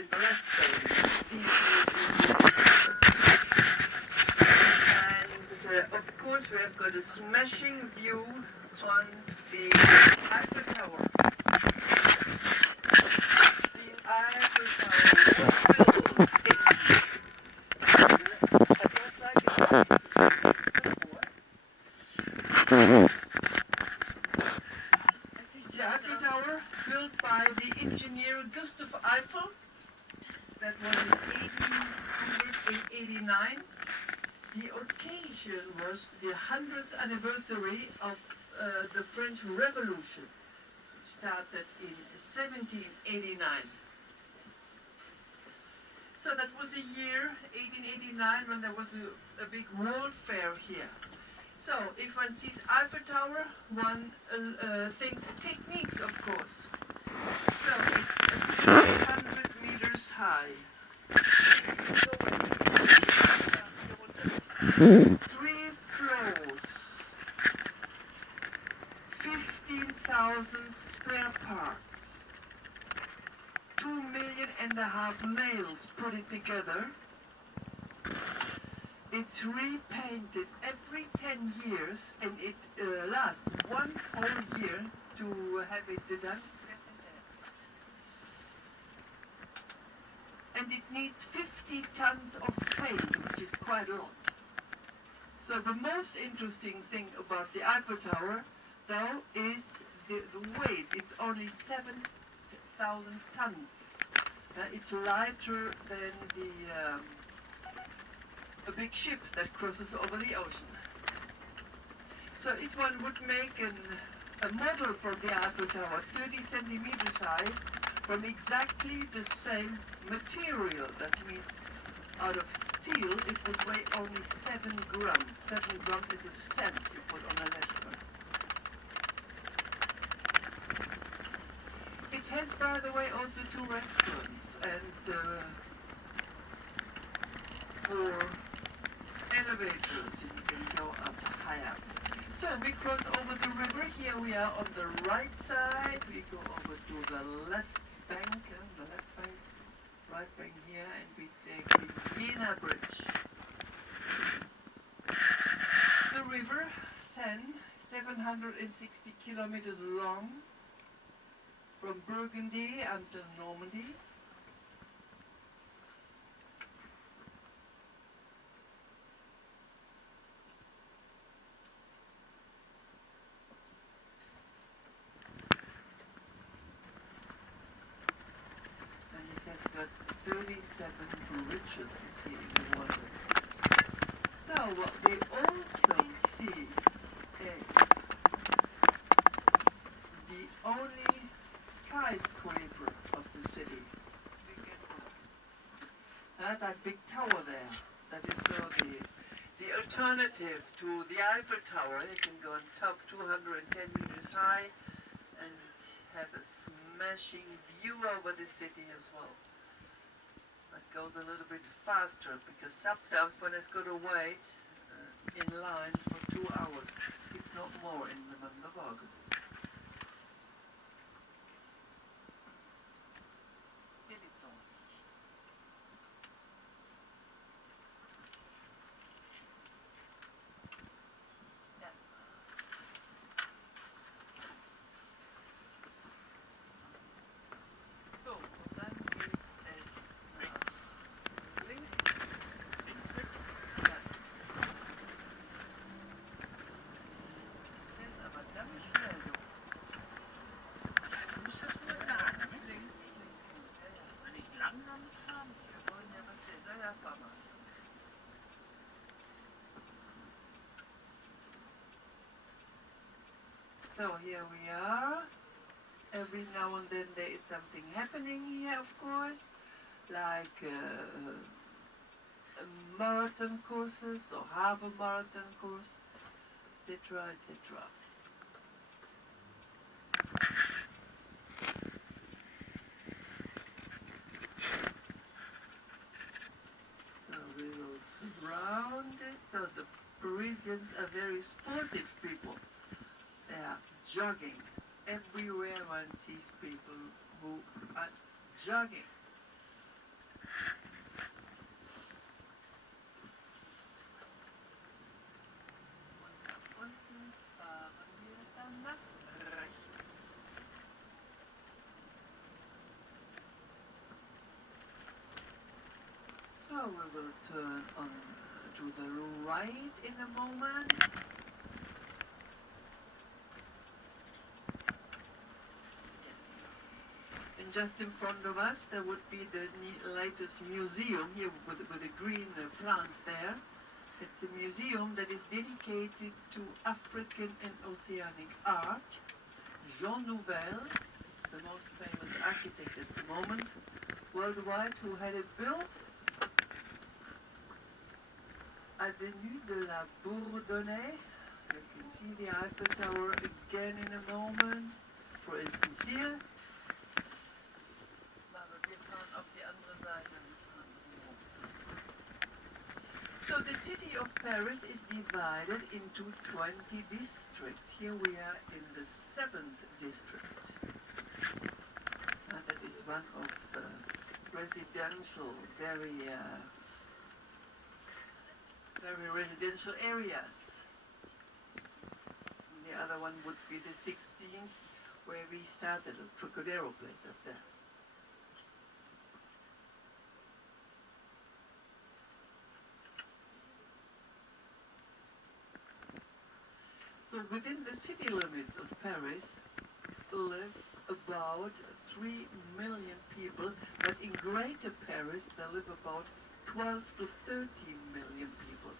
in the left bank. And of course we have got a smashing view on the Eiffel Tower. The Eiffel Tower was built by the engineer Gustav Eiffel. That was in 1889. The occasion was the 100th anniversary of the French Revolution, which started in 1789. So that was a year, 1889, when there was a big world fair here. So if one sees Eiffel Tower, one thinks techniques, of course. So it's 300 meters high. 3 floors, 15,000 spare parts, 2.5 million nails put it together. It's repainted every 10 years, and it lasts 1 whole year to have it done. And it needs 50 tons of paint, which is quite a lot. So the most interesting thing about the Eiffel Tower, though, is the weight. It's only 7,000 tons. It's lighter than a big ship that crosses over the ocean. So if one would make a model for the Eiffel Tower 30 centimeters high from exactly the same material, that means out of steel, it would weigh only 7 grams. 7 grams is a stamp you put on a letter. It has, by the way, also 2 restaurants and 4 elevators. You can go up higher. So we cross over the river. Here we are on the right side. We go over to the left bank, right bank here, and we take the Jena Bridge. The river Seine, 760 kilometers long, from Burgundy until Normandy. And it has got 37 bridges, you see, in the water. So what we also see is the only skyscraper of the city. That big tower there, that is so the alternative to the Eiffel Tower. You can go on top 210 meters high and have a smashing view over the city as well. That goes a little bit faster because sometimes one has got to wait in line for 2 hours, if not more, in the month of August. So here we are. Every now and then there is something happening here, of course, like marathon courses or half a marathon course, etc., etc. So we will surround it. So the Parisians are very sportive people. They are jogging. Everywhere one sees people who are jogging. We will turn on to the right in a moment. And just in front of us, there would be the latest museum here with the green plants there. It's a museum that is dedicated to African and Oceanic art. Jean Nouvel is the most famous architect at the moment worldwide who had it built. Avenue de la Bourdonnais. You can see the Eiffel Tower again in a moment. For instance here. So the city of Paris is divided into 20 districts. Here we are in the 7th district. That is one of the residential, very residential areas. And the other one would be the 16th, where we started, a Trocadero place up there. So within the city limits of Paris live about 3 million people, but in Greater Paris there live about 12 to 13 million people.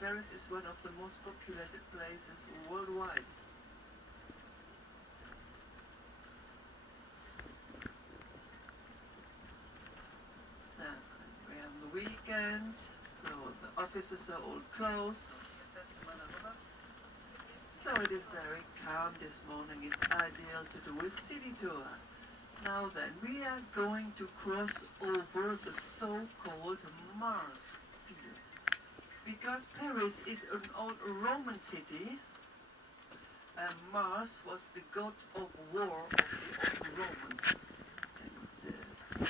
Paris is one of the most populated places worldwide. So we have the weekend, so the offices are all closed. So it is very calm this morning. It's ideal to do a city tour. Now then, we are going to cross over the so-called Mars field. Because Paris is an old Roman city, and Mars was the god of war of the old Romans. And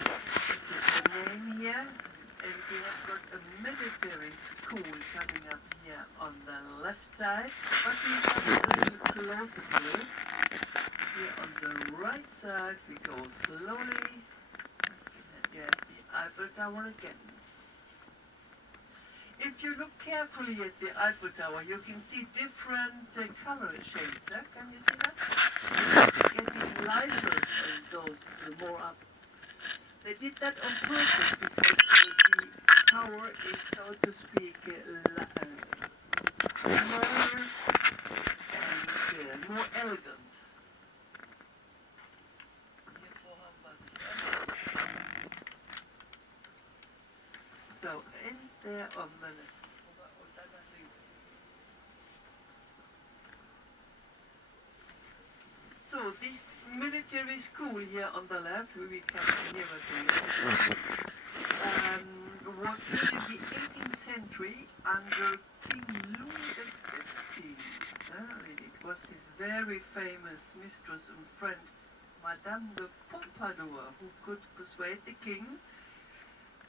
the name here, and we have got a military school coming up here on the left side, but we have a little closer to it. Here on the right side we go slowly, and you have the Eiffel Tower again. If you look carefully at the Eiffel Tower, you can see different color shades. Can you see that? Getting lighter as it goes more up. They did that on purpose because the tower is, so to speak, smaller and more elegant. So, in there on the left. So this military school here on the left, we come here was built in the 18th century under King Louis XV. It was his very famous mistress and friend, Madame de Pompadour, who could persuade the king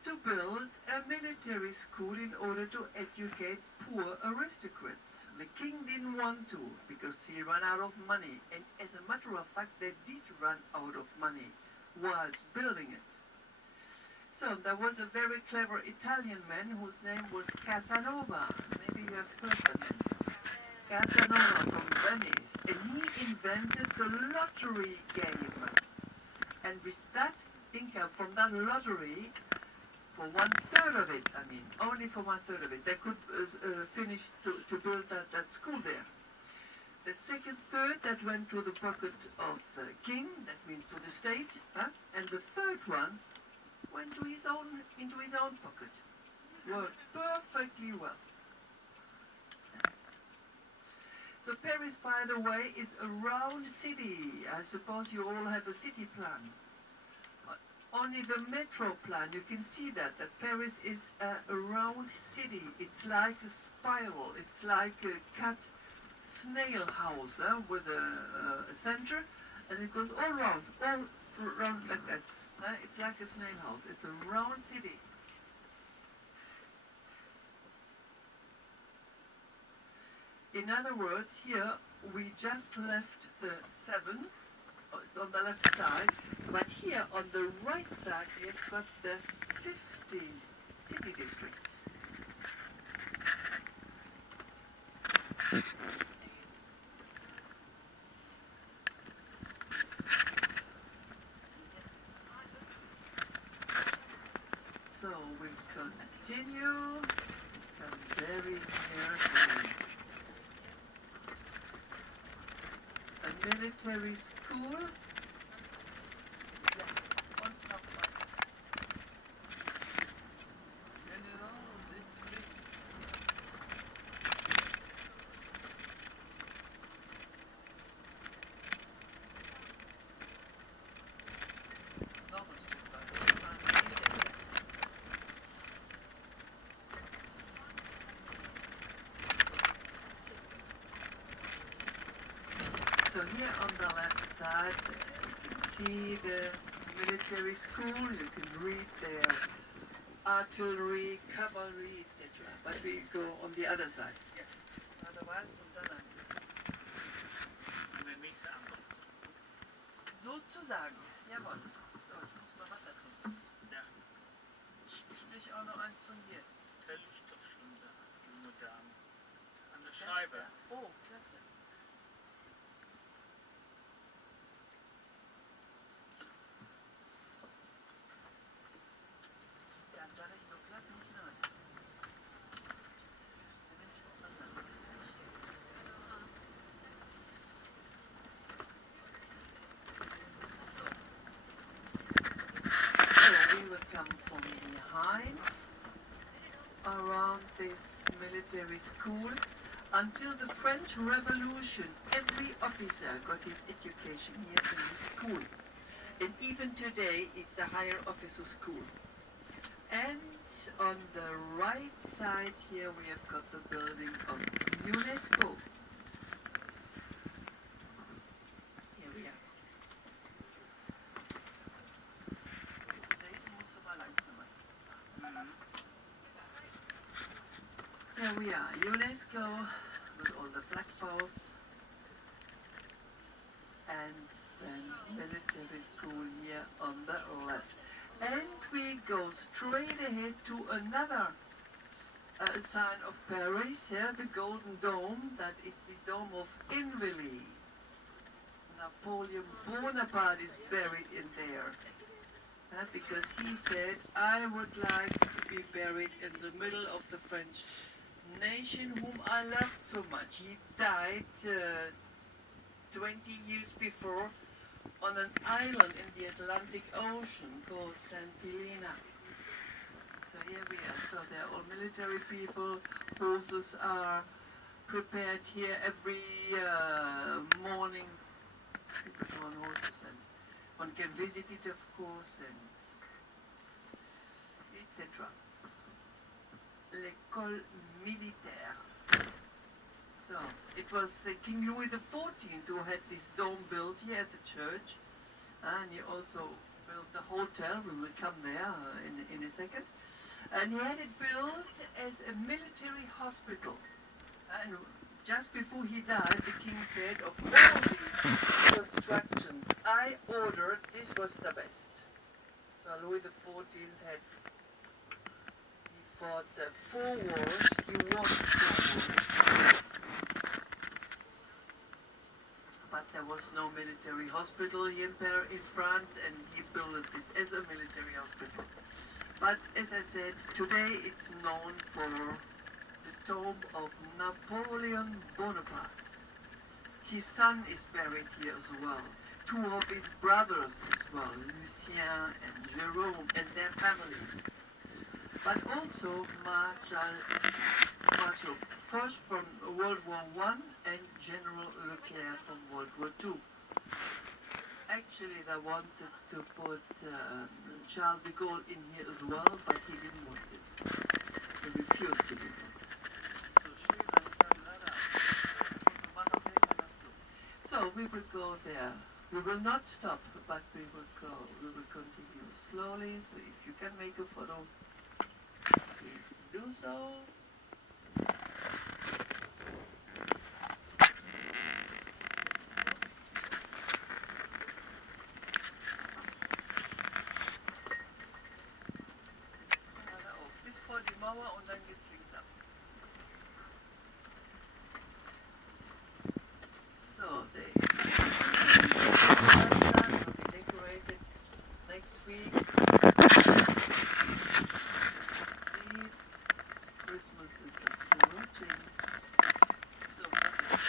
to build a military school in order to educate poor aristocrats. The king didn't want to because he ran out of money, and as a matter of fact they did run out of money whilst building it. So there was a very clever Italian man whose name was Casanova. Maybe you have heard the name. Casanova from Venice, and he invented the lottery game. And with that income from that lottery, for 1/3 of it, only for 1/3 of it, they could finish to build that school there. The second third that went to the pocket of the king, that means to the state, and the third one went to into his own pocket. Worked perfectly well. So Paris, by the way, is a round city. I suppose you all have a city plan. Only the metro plan, you can see that Paris is a round city. It's like a spiral. It's like a cat snail house with a center, and it goes all round like that. It's like a snail house. It's a round city. In other words, here we just left the 7th. It's on the left side, but here on the right side we have got the 5th the city district. So we continue, come very near a military school. Yeah, on top of General Victory. Nog een stuk buiten. We gaan hier even. So here on the left side, you can see the military school. You can read their artillery, cavalry, etc. But we go on the other side. Yes. Otherwise, kommt dann anders. Und wenn nichts anderes. Sozusagen. Jawohl. So, ich muss mal Wasser trinken. Ja. Ich kriege auch noch eins von dir. Der liegt doch schon da, die junge Dame. An der Scheibe. Oh, klasse. Dann sage ich nur glatt nicht nein. Der Mensch muss was sagen. So we will come from behind around this military school. Until the French Revolution, every officer got his education here in this school. And even today, it's a higher officer school. And on the right side here, we have got the building of UNESCO. Here we are. Here we are, UNESCO, with all the flagpoles, and then military school here on the left. And we go straight ahead to another sign of Paris, here, the Golden Dome, that is the Dome of Invalides. Napoleon Bonaparte is buried in there. Because he said, I would like to be buried in the middle of the French nation whom I loved so much. He died 20 years before on an island in the Atlantic Ocean called St. Helena. So here we are. So they're all military people. Horses are prepared here every morning. People go on horses and one can visit it, of course, and etc. L'école militaire. So it was King Louis XIV who had this dome built here at the church, and he also built the hotel. We will come there in a second. And he had it built as a military hospital. And just before he died, the king said, of all the constructions I ordered, this was the best. So Louis XIV had, he fought 4 wars, he won 4 wars. But there was no military hospital here in France, and he built this as a military hospital. But as I said, today it's known for the tomb of Napoleon Bonaparte. His son is buried here as well. 2 of his brothers as well, Lucien and Jérôme, and their families. But also Marshal Foch from World War I and General Leclerc from World War II. Actually, they wanted to put Charles de Gaulle in here as well, but he didn't want it. He refused to do that. So we will go there. We will not stop, but we will go. We will continue slowly. So if you can make a photo, please do so. Mauer und dann geht's links ab. So they decorated next week. See, Christmas is approaching. So that's it.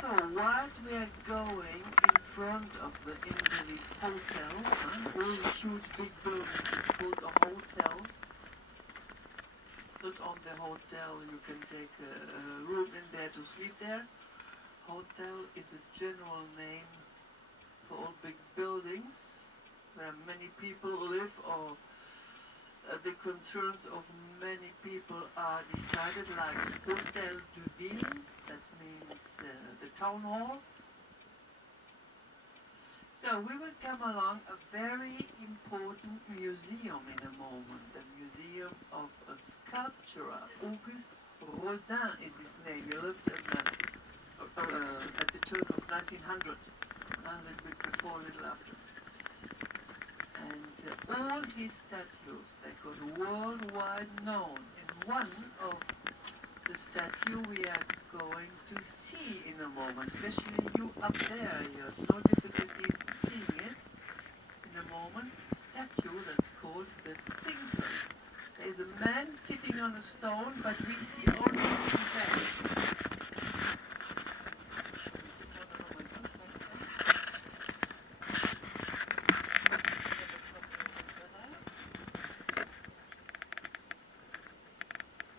So whilst we are going in front of the Invalid Hotel, all the huge big building is called a hotel. Not on the hotel, you can take a room in there to sleep there. Hotel is a general name for all big buildings where many people live, or the concerns of many people are decided, like Hotel de Ville, that means the town hall. So we will come along a very important museum in a moment, the Museum of a Sculptor. Auguste Rodin is his name. He lived in at the turn of 1900, a little bit before, a little after. And all his statues, they got worldwide known. And one of the statue we are going to see in a moment, especially you up there, you have no difficulty seeing it in a moment, statue that's called the Thinker. There's a man sitting on a stone, but we see only his head.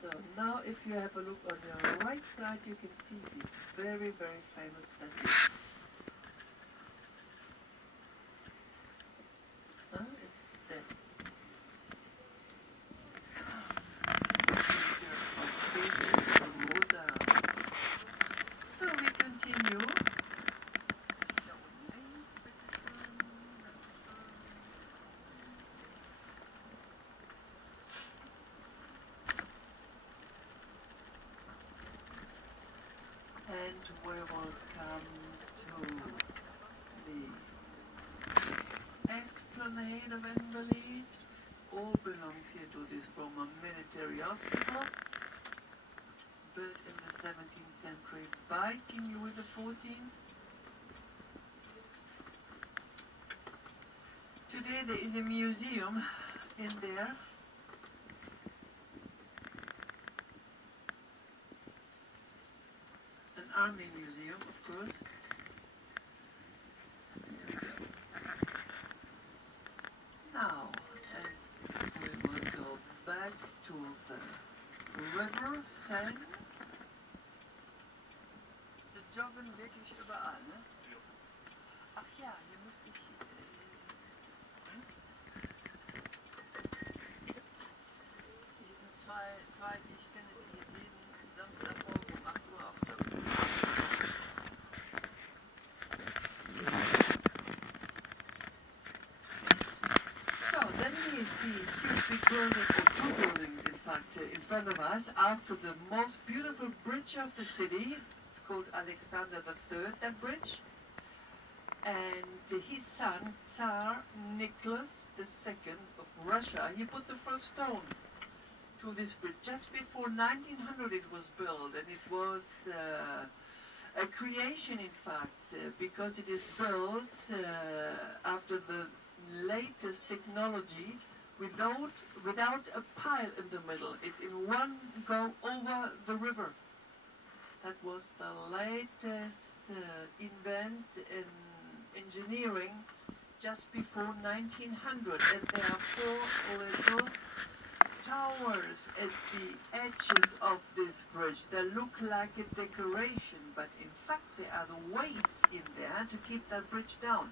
So now if you have a look on your right side, you can see this very, very famous statue. It's there. So we continue. And we will come to the Esplanade of Invalid. All belongs here to this former military hospital, built in the 17th century by King Louis XIV. Today there is a museum in there. An army museum, of course. Now, and we will go back to the River Seine. Sie joggen wirklich überall, ne? Ja. Ach ja, hier müsste ich... Hier sind zwei, die ich kenne, die jeden Samstagmorgen um 8 Uhr auch joggen. So, then we see huge big building, or two buildings in fact, in front of us, after the most beautiful bridge of the city. It's called Alexander III, that bridge. And his son, Tsar Nicholas II of Russia, he put the first stone to this bridge. Just before 1900 it was built, and it was a creation in fact, because it is built after the latest technology without a pile in the middle. It's in one go over the river. That was the latest invent in engineering just before 1900, and there are four little towers at the edges of this bridge. They look like a decoration, but in fact they are the weights in there to keep that bridge down.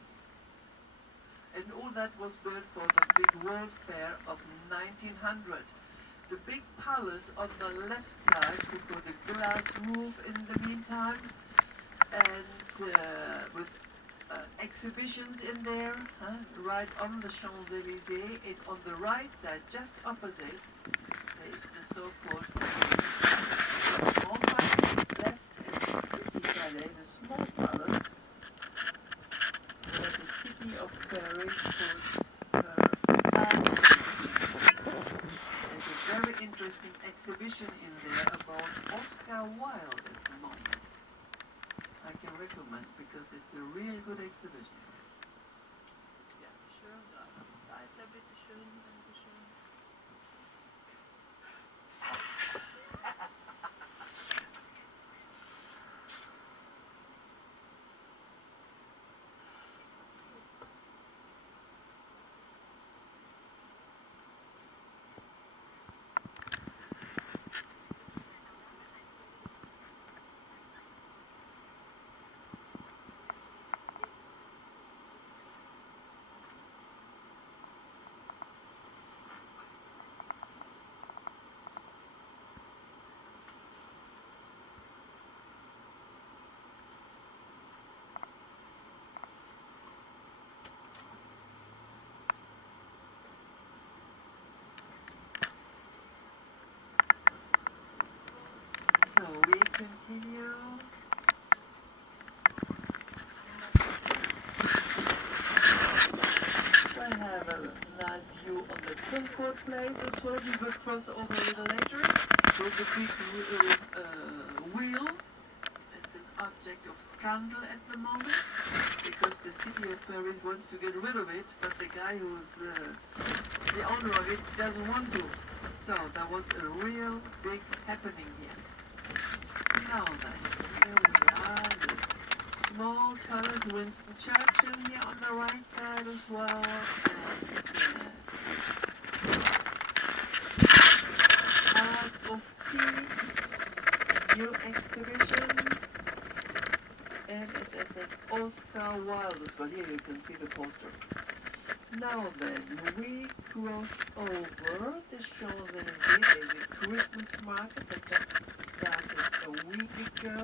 And all that was built for the big World Fair of 1900. The big palace on the left side, we got a glass roof in the meantime, and with exhibitions in there, right on the Champs-Élysées. And on the right side, just opposite, there is the so-called Grand Palais, left and Petit Palais, the exhibition in there about Oscar Wilde at the moment. I can recommend because it's a real good exhibition. Ja, schön. Weiter, bitteschön. Dankeschön. So we continue. I have a nice view on the Concord Place as well. We will cross over a little later with the big wheel. It's an object of scandal at the moment because the city of Paris wants to get rid of it, but the guy who's the owner of it doesn't want to. So there was a real big happening here. Now then, here we are, the small palace, Winston Churchill here on the right side as well, and Art of Peace, new exhibition, and as I said, Oscar Wilde as well. Here you can see the poster. Now then, we cross over the Champs-Élysées. There's a Christmas market that just started a week ago.